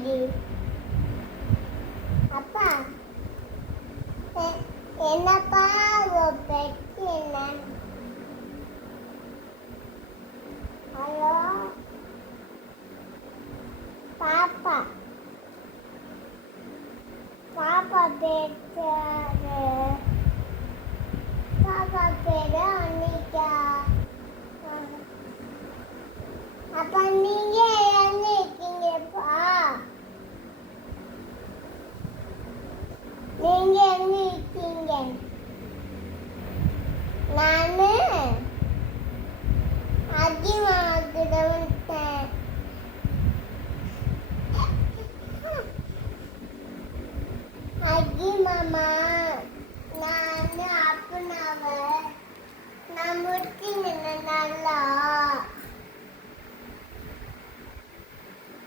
இது அப்பா என்னப்பா பிரச்சனை ஹலோ பாப்பா பாப்பா பேசுறாரு பாப்பா பேரு அன்னிக்கா அப்பா நீங்க எங்க இருக்கீங்கப்பா நீங்க எங்க இருக்கீங்க நானு அஜிமாக்கிட்ட வந்துட்டேன் அஜி மாமா நானு அப்பனாவ நான் முடிச்சுங்க நல்லா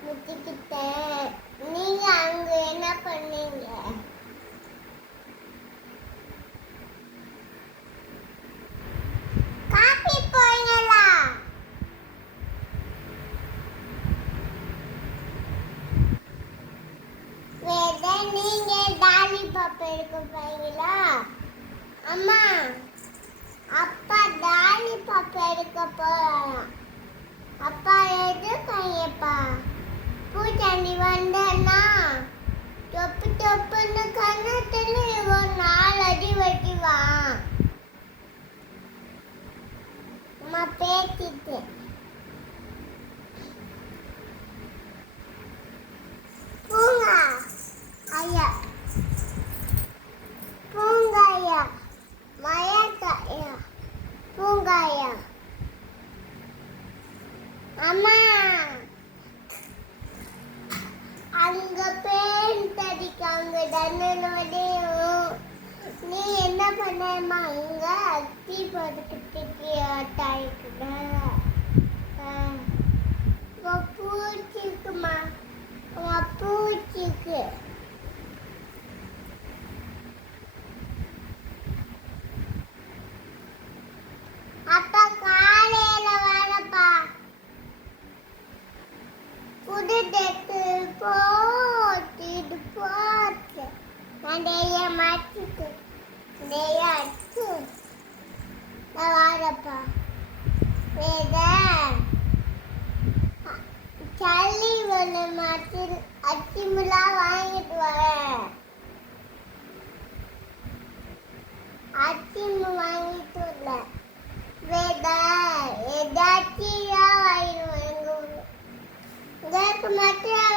முடிச்சுக்கிட்டேன் நீங்க அங்க என்ன பண்ணீங்க காப்பி போயிங்களா வேற நீங்க டாலி பாப்பா எடுக்க போறீங்களா அம்மா அப்பா டாலி பாப்பா எடுக்க போறாராம் அப்பா எதுக்கையப்பா பூச்சாண்டி வந்தேன்னா தொப்பு தொப்புன்னு கண்ணத்துல ஒரு 4 அடி வெட்டிவான் அம்மா பேசிட்டு பூங்க ஐயா பூங்காயா மயக்காயா பூங்காயா அம்மா அங்க பெயிண்ட் அடிக்காங்க தன்னோடையும் நீ என்ன பண்ணமா இங்க அத்தி படுத்துக்கிட்டு ஆட்டாயிக்குற பூச்சிக்குமா பூச்சிக்கு அப்பா காலையில வரப்பா புது டெட்டு போட்டு போட்டு நான் டெய்ய மாட்டிட்டு டெய்ய அச்சு நான் வரப்பா வேத சளி ஒன்று மாட்டி அச்சிமுலா வாங்கிட்டு வரேன் அச்சிமு வாங்கிட்டு வரல வேத ஏதாச்சியா வாங்கிடுவேன் எங்கள் ஊர் இதற்கு மட்டும்